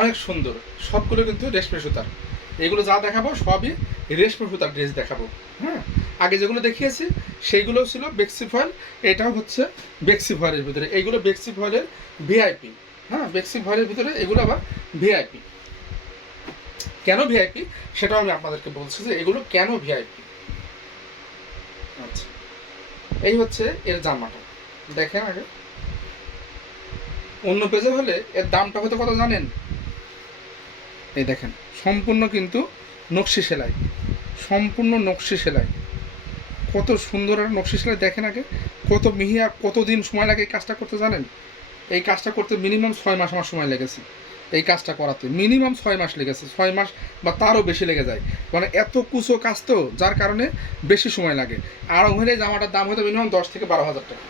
অনেক সুন্দর, সবগুলো কিন্তু রেশমি সুতার। এগুলো যা দেখাবো সবই রেশমি সুতার ড্রেস দেখাবো। হ্যাঁ, আগে যেগুলো দেখিয়েছি সেইগুলো ছিল বেক্সি ফয়েল, এটাও হচ্ছে বেক্সি ফয়েলের ভিতরে। এইগুলো বেক্সি ফয়েলের ভিআইপি। হ্যাঁ, বেক্সি ফয়েলের ভিতরে এগুলো আবার ভিআইপি। কেন ভিআইপি সেটাও আমি আপনাদেরকে বলছি যে এগুলো কেন ভিআইপি। আচ্ছা, এই হচ্ছে এর জামাটা, দেখেন আগে। অন্য পেজে হলে এর দামটা হয়তো কত জানেন? এই দেখেন, সম্পূর্ণ কিন্তু নকশি সেলাই, সম্পূর্ণ নকশি সেলাই। কত সুন্দর আর নকশি সেলাই দেখেন আগে, কত মিহি আর কতদিন সময় লাগে এই কাজটা করতে জানেন? এই কাজটা করতে মিনিমাম 6 মাস আমার সময় লেগেছে। এই কাজটা করাতে মিনিমাম 6 মাস লেগেছে, 6 মাস বা তারও বেশি লেগে যায়। মানে এত কুচো কাজ তো, যার কারণে বেশি সময় লাগে। আর ওখানে জামাটার দাম হয়তো মিনিমাম 10 থেকে 12 হাজার টাকা।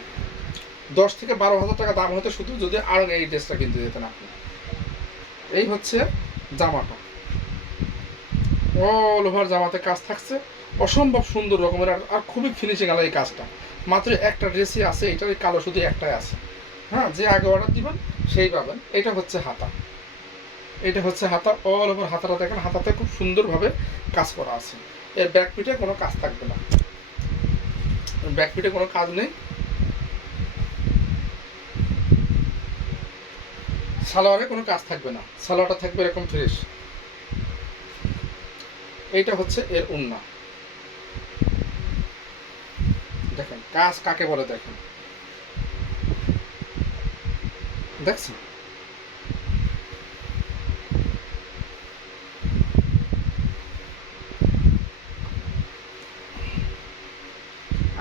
10 থেকে 12 হাজার টাকা দাম হতো শুধু যদি আরও এই ড্রেসটা কিনতে যেতেন আপনি। এই হচ্ছে জামাটা, অল ওভার জামাতে কাজ থাকছে, অসম্ভব সুন্দর রকমের। আর খুবই ফিনিশিং আলো এই কাজটা। মাত্র একটা ড্রেসই আছে, এটার কালো শুধু একটাই আছে। হ্যাঁ, যে আগে অর্ডার দিবেন সেই পাবেন। এটা হচ্ছে হাতা, এটা হচ্ছে হাতা, অল ওভার হাতাটা দেখেন, হাতাতে খুব সুন্দরভাবে কাজ করা আছে। এর ব্যাক পিঠে কোনো কাজ থাকবে না, ব্যাক পিঠে কোনো কাজ নেই। সালোয়ারে কোনো কাজ থাকবে না, সালোয়ারটা থাকবে এরকম ফ্রেশ। এইটা হচ্ছে এর ওড়না, দেখেন কাজ কাকে বলে, দেখেন, দেখছেন?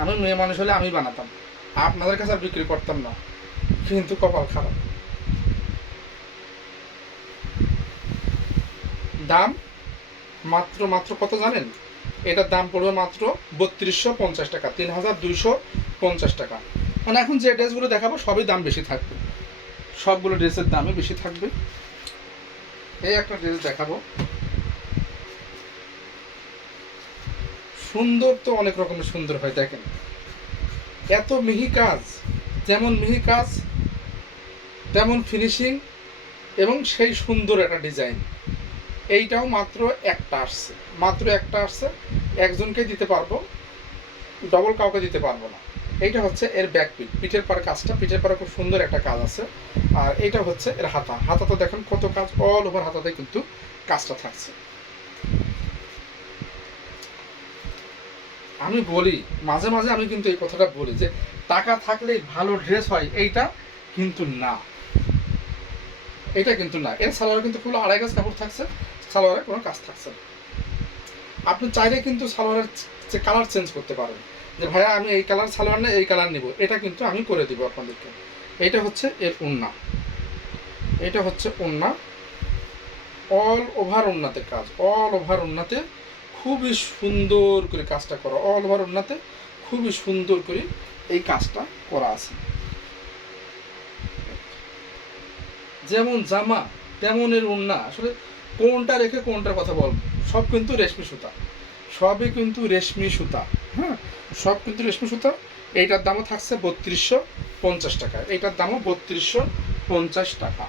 আমি মেয়ে মানুষ হলে আমি বানাতাম, আপনাদের কাছে আর বিক্রি করতাম না, কিন্তু কপাল খারাপ। দাম মাত্র মাত্র কত জানেন? এটার দাম পড়বে মাত্র 3250 টাকা, 3250 টাকা। মানে এখন যে ড্রেসগুলো দেখাবো সবই দাম বেশি থাকবে, সবগুলো ড্রেসের দামই বেশি থাকবে। এই একটা ড্রেস দেখাবো, সুন্দর তো অনেক রকমের সুন্দর হয়, দেখেন এত মিহি কাজ, যেমন মিহি কাজ তেমন ফিনিশিং এবং সেই সুন্দর একটা ডিজাইন। এইটাও মাত্র একটা আসছে, মাত্র একটা আসছে, একজনকে দিতে পারবো, ডবল কাউকে দিতে পারবো না। এইটা হচ্ছে এর ব্যাক পিট, পিঠের পাড়ে কাজটা, পিঠের পাড়ে খুব সুন্দর একটা কাজ আছে। আর এইটা হচ্ছে এর হাতা, হাতা তো দেখেন কত কাজ, অল ওভার হাতাতে কিন্তু কাজটা থাকছে। আমি বলি মাঝে মাঝে, আমি কিন্তু এই কথাটা বলি যে টাকা থাকলেই ভালো ড্রেস হয়, এইটা কিন্তু না, এটা কিন্তু না। এর সালোয়ারে কিন্তু পুরো আড়াই গজ কাপড় থাকছে, সালোয়ারে কোনো কাজ থাকছে না। আপনি চাইলে কিন্তু সালোয়ারের যে কালার চেঞ্জ করতে পারেন, যে ভাইয়া আমি এই কালার সালোয়ার না এই কালার নিব, এটা কিন্তু আমি করে দিব আপনাদেরকে। এটা হচ্ছে এর ওড়না, এটা হচ্ছে ওড়না, অল ওভার ওড়নাতে কাজ, অল ওভার ওড়নাতে খুবই সুন্দর করে কাজটা করা, অল ওভার ওড়নাতে খুবই সুন্দর করে এই কাজটা করা আছে। যেমন জামা তেমন এর ওড়না, আসলে কোনটা রেখে কোনটার কথা বলবো, সব কিন্তু রেশমি সুতা, সবই কিন্তু রেশমি সুতা। হ্যাঁ, সব কিন্তু রেশমি সুতা। এইটার দামও থাকছে 3250 টাকা, এইটার দামও 3250 টাকা।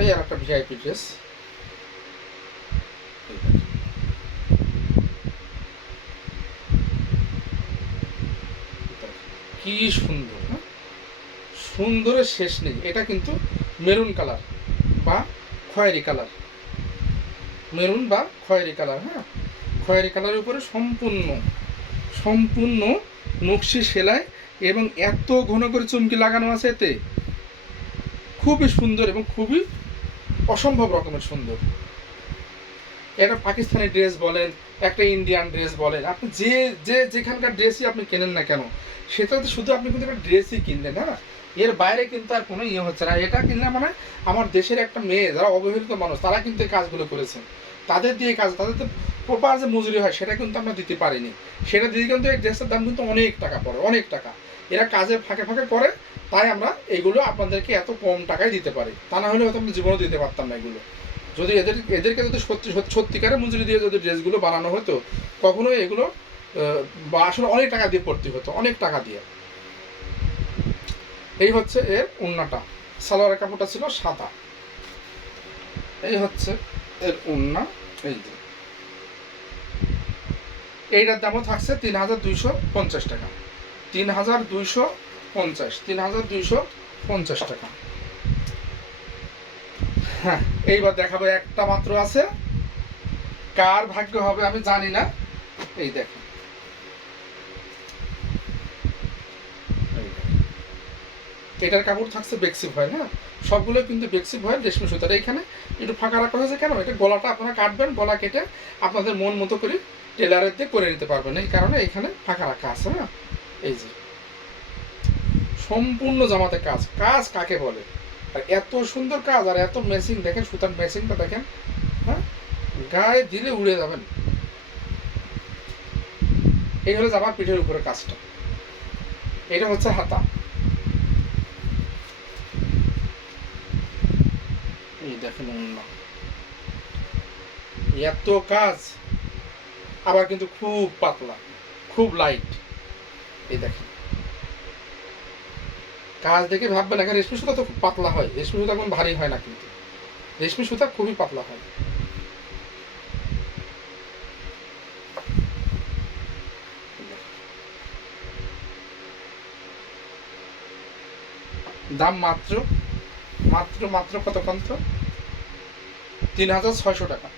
এই আর একটা ভিআইপি ড্রেস, কি সুন্দর। হ্যাঁ, সুন্দরের শেষ নেই। এটা কিন্তু মেরুন কালার বা খয়েরি কালার, মেরুন বা খয়েরি কালার। হ্যাঁ, খয়েরি কালারের উপরে সম্পূর্ণ সম্পূর্ণ নকশি সেলাই এবং এত ঘন করে চুমকি লাগানো আছে, এতে খুবই সুন্দর এবং খুবই অসম্ভব রকমের সুন্দর। একটা পাকিস্তানি ড্রেস বলেন, একটা ইন্ডিয়ান ড্রেস বলেন, আপনি যে যে যেখানকার ড্রেসই আপনি কেনেন না কেন, সেটাতে শুধু আপনি কিন্তু একটা ড্রেসই কিনলেন। হ্যাঁ, এর বাইরে কিন্তু আর কোনো ইয়ে হচ্ছে না। এটা কিনলে মানে আমার দেশের একটা মেয়ে যারা অবহেলিত মানুষ, তারা কিন্তু এই কাজগুলো করেছে, তাদের দিয়ে কাজ, তাদের তো প্রপার যে মজুরি হয় সেটা কিন্তু আমরা দিতে পারিনি। সেটা দিয়ে কিন্তু এই ড্রেসের দাম কিন্তু অনেক টাকা পড়ে, অনেক টাকা। এরা কাজের ফাঁকে ফাঁকে করে, তাই আমরা এইগুলো আপনাদেরকে এত কম টাকায় দিতে পারি, তা না হলে হয়তো আমরা জীবনও দিতে পারতাম না এগুলো। যদি এদেরকে যদি সত্যিকারের মজুরি দিয়ে যদি ড্রেসগুলো বানানো হতো, কখনোই এগুলো বা আসলে অনেক টাকা দিয়ে পড়তে হতো, অনেক টাকা দিয়ে। এই হচ্ছে এর ওড়নাটা, সালোয়ারের কাপড়টা ছিল সাদা। এই হচ্ছে এর ওড়না। এই যে এইটার দামও থাকছে ৩,২৫০ টাকা, ৩,২৫০, ৩,২৫০ টাকা। হ্যাঁ, এইবার দেখাবো, একটা মাত্র আছে, কার ভাগ্য হবে আমি জানি না। এই দেখেন, এটার কাপড় থাকছে বেক্সি ভয়েল। হ্যাঁ, সবগুলো কিন্তু বেক্সি ভয়েল রেশমি সুতার। এইখানে একটু ফাঁকা রাখা হয়েছে কেন, এটা গলাটা আপনারা কাটবেন, গলা কেটে আপনাদের মন মতো করে টেলারের দিয়ে করে নিতে পারবেন, এই কারণে এখানে ফাঁকা রাখা আছে। হ্যাঁ, এই যে সম্পূর্ণ জামাতে কাজ। কাজ কাকে বলে, আর এত সুন্দর কাজ, আর এত মেশিং দেখেন, সুতার মেশিংটা দেখেন। হ্যাঁ, গায়ে দিলে উড়ে যাবেন। এই হলো জামার পিঠের উপরে কাজটা। এটা হচ্ছে হাতা। এই দেখেন ওড়না, এত কাজ, আবার কিন্তু খুব পাতলা, খুব লাইট। এই দেখেন কাজ দেখে ভাববেন না, রেশমি সুতা তো খুব পাতলা হয়, রেশমি সুতা কোনো ভারী হয় না, কিন্তু রেশমি সুতা খুবই পাতলা হয়। দাম মাত্র মাত্র মাত্র কতক্ষণ তো ৩,৬০০ টাকা।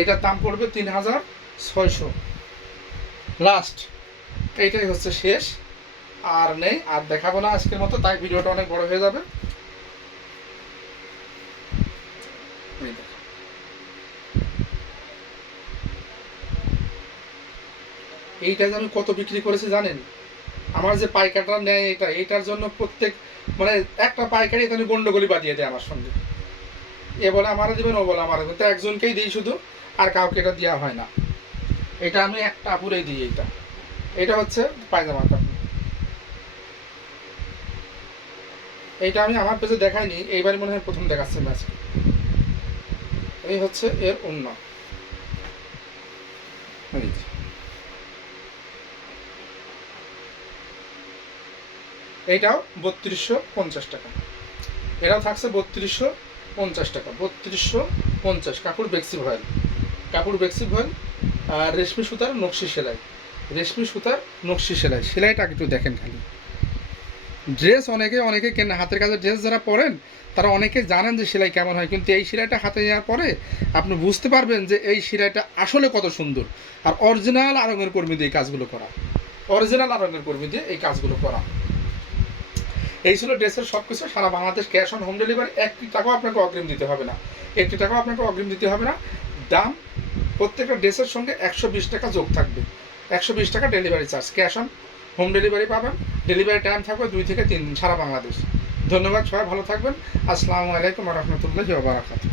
এটার দাম পড়বে ৩,৬০০ লাস্ট। এইটাই হচ্ছে শেষ, আর নেই, আর দেখাবো না আজকের মতো, তাই ভিডিওটা অনেক বড় হয়ে যাবে। এইটা যে আমি কত বিক্রি করেছি জানেন, আমার যে পাইকারটা নেয় এইটার জন্য প্রত্যেক মানে একটা পাইকারি এখানে গন্ডগোলি বাঁধিয়ে দেয় আমার সঙ্গে। এ বলে আমারে দিবেন, ও বলে আমারে দিবেন, তো একজনকেই দিই শুধু, আর কাউকে এটা দেওয়া হয় না। এটা আমি একটা আপুরেই দিই। এটা হচ্ছে পায়জামার কাপড়। এইটা আমি আমার পেজে দেখাইনি, এইবারই মনে হয় প্রথম দেখাচ্ছে ম্যাচ। এই হচ্ছে এর ওড়না। এইটাও ৩২৫০ টাকা, এটাও থাকছে ৩২৫০ টাকা, ৩২৫০। কাপড় বেক্সি ভয়েল, কাপড় বেক্সি ভয়েল, আর রেশমি সুতার নকশি সেলাই, রেশমি সুতার নকশি সেলাই। সেলাইটা একটু দেখেন খালি। ড্রেস অনেকে কেন হাতের কাছে ড্রেস যারা পরেন তারা অনেকে জানেন যে সেলাই কেমন হয়, কিন্তু এই সেলাইটা হাতে নেওয়ার পরে আপনি বুঝতে পারবেন যে এই সেলাইটা আসলে কত সুন্দর। আর অরিজিনাল আরঙের কর্মী দিয়ে এই কাজগুলো করা, অরিজিনাল আরঙের কর্মী দিয়ে এই কাজগুলো করা। এই ছিল ড্রেসের সব কিছু। সারা Bangladesh cash on home delivery, 1 টাকাও আপনাকে অগ্রিম দিতে হবে না, 1 টাকাও আপনাকে অগ্রিম দিতে হবে না। দাম প্রত্যেকটা ড্রেসের সঙ্গে 120 টাকা যোগ থাকবে, 120 টাকা delivery charge. Cash on home delivery পাবেন, ডেলিভারি টাইম থাকবে 2 থেকে 3 দিন সারা বাংলাদেশ। ধন্যবাদ, সবাই ভালো থাকবেন। আসসালামু আলাইকুম ওয়া রাহমাতুল্লাহি ওয়া বারাকাতুহু।